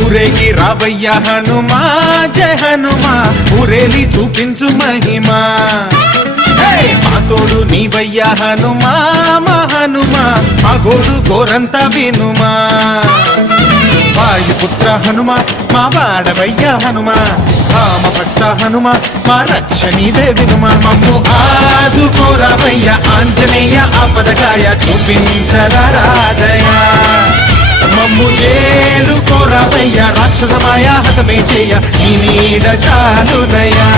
ఊరేగి రావయ్య హనుమా జయ హనుమా ఊరేలి చూపించు మహిమా మా తోడు నీవయ్య హనుమా మా హనుమా మా గోడు గోరంత వినుమా వాయుపుత్ర హనుమా మా వాడవయ్య హనుమా రామ భక్త హనుమా మా రక్షణీదే వినుమా మమ్ము ఆదుకోరావయ్య ఆంజనేయ ఆపదకాయ చూపించరాదయా మమ్ము ఏలు కోరావయ్య రాక్షసమాయ హతమే చేయ నీ నీడ చాలునయా